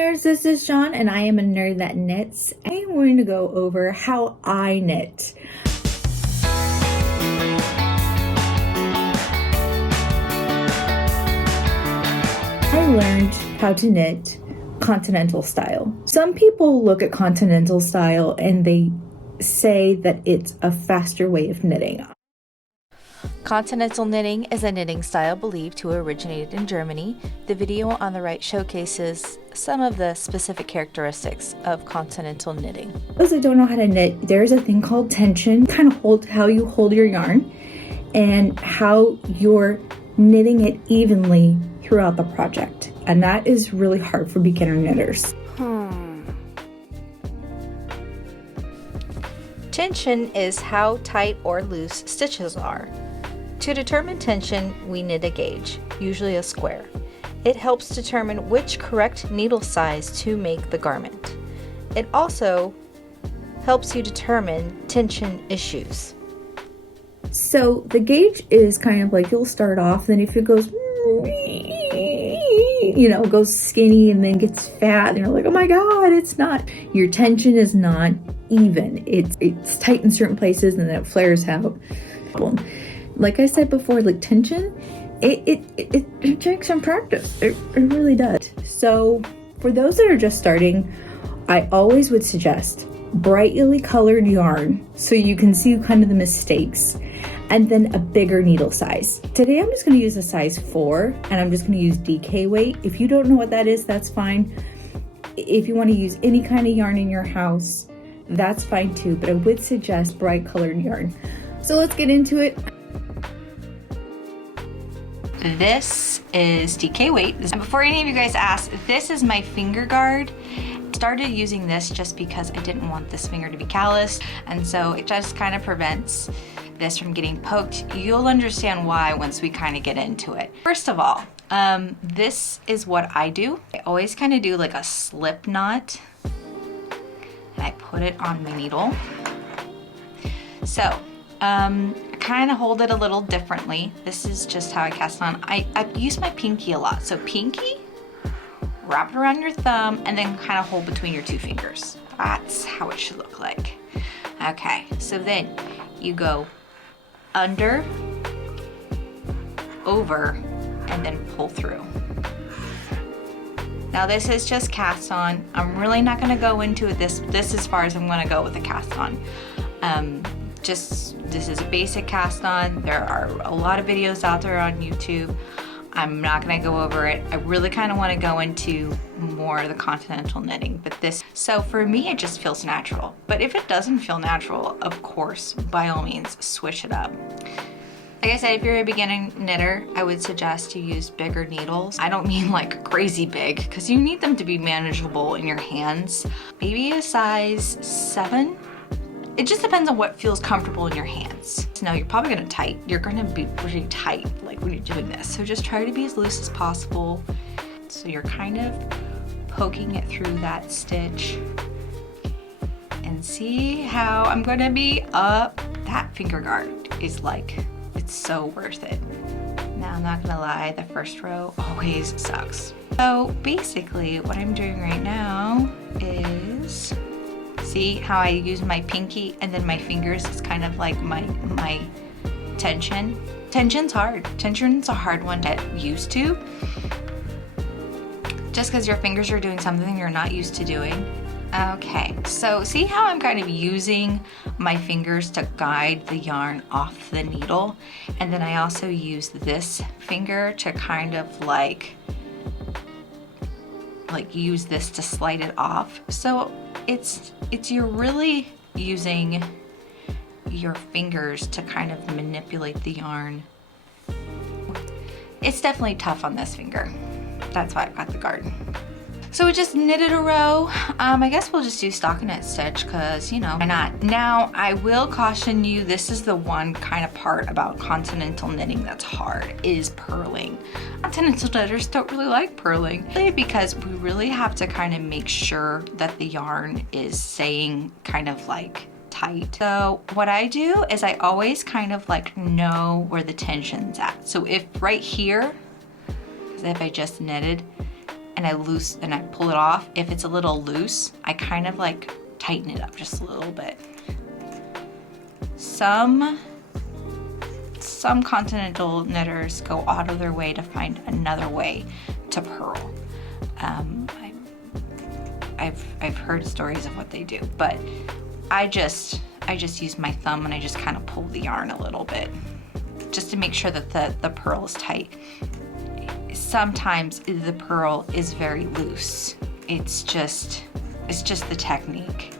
nerds, this is Sean and I am a nerd that knits. I am going to go over how I knit. I learned how to knit continental style. Some people look at continental style and they say that it's a faster way of knitting. Continental knitting is a knitting style believed to have originated in Germany. The video on the right showcases some of the specific characteristics of continental knitting. For those that don't know how to knit, there's a thing called tension, kind of how you hold your yarn and how you're knitting it evenly throughout the project. And that is really hard for beginner knitters. Tension is how tight or loose stitches are. To determine tension, we knit a gauge, usually a square. It helps determine which correct needle size to make the garment. It also helps you determine tension issues. So the gauge is kind of like you'll start off, then if it goes, it goes skinny and then gets fat, and you're like, oh my god, it's not. Your tension is not even. It's tight in certain places and then it flares out. Like I said before, like tension, it takes some practice. It really does. So for those that are just starting, I always would suggest brightly colored yarn so you can see kind of the mistakes, and then a bigger needle size. Today I'm just going to use a size 4 and I'm just going to use DK weight. If you don't know what that is, that's fine. If you want to use any kind of yarn in your house, that's fine too, but I would suggest bright colored yarn. So let's get into it. This is DK weight. And before any of you guys ask, this is my finger guard. I started using this just because I didn't want this finger to be calloused, and so it just kind of prevents this from getting poked. You'll understand why once we kind of get into it. First of all, this is what I do. I always kind of do like a slip knot, and I put it on my needle. So, I kind of hold it a little differently. This is just how I cast on. I use my pinky a lot. So pinky, wrap it around your thumb, and then kind of hold between your 2 fingers. That's how it should look like. Okay, so then you go under, over, and then pull through. Now this is just cast on. I'm really not gonna go into it this as far as I'm gonna go with the cast on. This is a basic cast on. There are a lot of videos out there on YouTube. I'm not gonna go over it. I really kind of want to go into more of the continental knitting, so for me it just feels natural. But if it doesn't feel natural, of course, by all means, switch it up. Like I said, if you're a beginning knitter, I would suggest you use bigger needles. I don't mean like crazy big, because you need them to be manageable in your hands. Maybe a size 7. It just depends on what feels comfortable in your hands. Now you're probably you're gonna be pretty tight like when you're doing this. So just try to be as loose as possible. So you're kind of poking it through that stitch. And see how I'm gonna be up. That finger guard is like, it's so worth it. Now I'm not gonna lie, the first row always sucks. So basically what I'm doing right now is, see how I use my pinky and then my fingers is kind of like my tension. Tension's hard. Tension's a hard one to get used to. Just because your fingers are doing something you're not used to doing. Okay, so see how I'm kind of using my fingers to guide the yarn off the needle? And then I also use this finger to kind of like use this to slide it off. So you're really using your fingers to kind of manipulate the yarn. It's definitely tough on this finger. That's why I got the guard. So we just knitted a row. I guess we'll just do stockinette stitch because, why not? Now, I will caution you, this is the one kind of part about continental knitting that's hard, is purling. Continental knitters don't really like purling, because we really have to kind of make sure that the yarn is staying kind of like tight. So what I do is I always kind of like know where the tension's at. So if right here, because if I just knitted, and I pull it off. If it's a little loose, I kind of like tighten it up just a little bit. Some Continental knitters go out of their way to find another way to purl. I've heard stories of what they do, but I just use my thumb and I just kind of pull the yarn a little bit just to make sure that the purl is tight. Sometimes the purl is very loose. It's just the technique.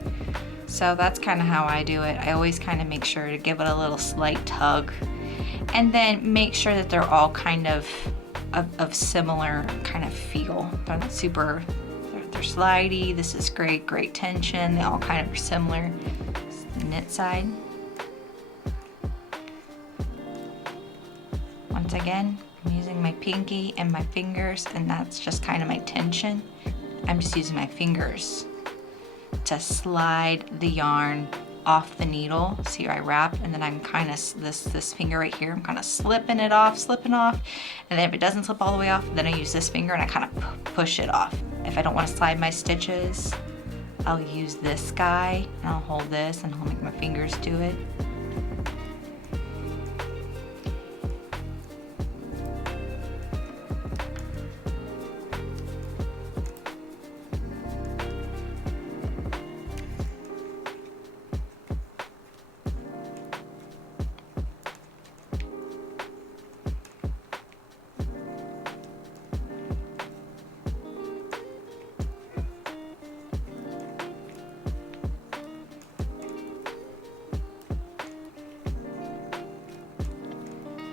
So that's kind of how I do it. I always kind of make sure to give it a little slight tug, and then make sure that they're all kind of similar kind of feel. They're not super, they're slidey. This is great tension. They all kind of are similar. The knit side. Once again, I'm using my pinky and my fingers, and that's just kind of my tension. I'm just using my fingers to slide the yarn off the needle. See, I wrap, and then I'm kind of, this finger right here, I'm kind of slipping off, and then if it doesn't slip all the way off, then I use this finger and I kind of push it off. If I don't want to slide my stitches, I'll use this guy, and I'll hold this, and I'll make my fingers do it.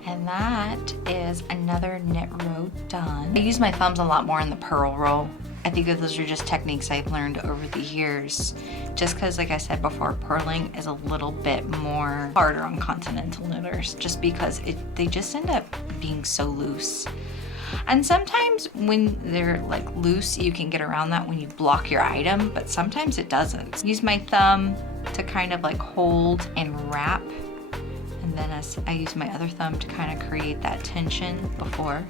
And that is another knit row done. I use my thumbs a lot more in the purl row. I think that those are just techniques I've learned over the years. Just because, like I said before, purling is a little bit more harder on Continental knitters, just because they just end up being so loose. And sometimes when they're like loose, you can get around that when you block your item, but sometimes it doesn't. Use my thumb to kind of like hold and wrap. And then I use my other thumb to kind of create that tension before.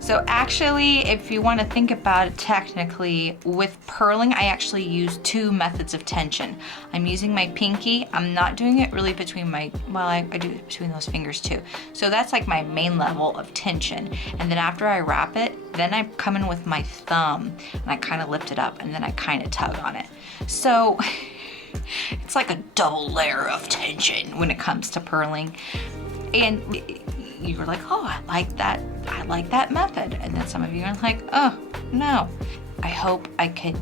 So actually, if you want to think about it technically, with purling, I actually use two methods of tension. I'm using my pinky. I'm not doing it really between my, well, I do it between those fingers too. So that's like my main level of tension. And then after I wrap it, then I come in with my thumb and I kind of lift it up and then I kind of tug on it. So it's like a double layer of tension when it comes to purling. And you were like, oh, I like that method. And then some of you are like, oh, no. I hope I could,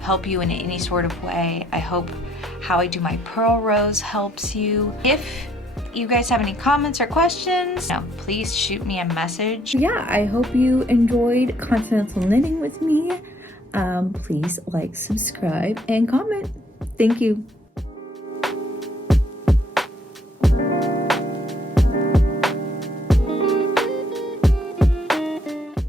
help you in any sort of way. I hope how I do my purl rows helps you. If you guys have any comments or questions, please shoot me a message. Yeah, I hope you enjoyed Continental Knitting with me. Please like, subscribe, and comment. Thank you.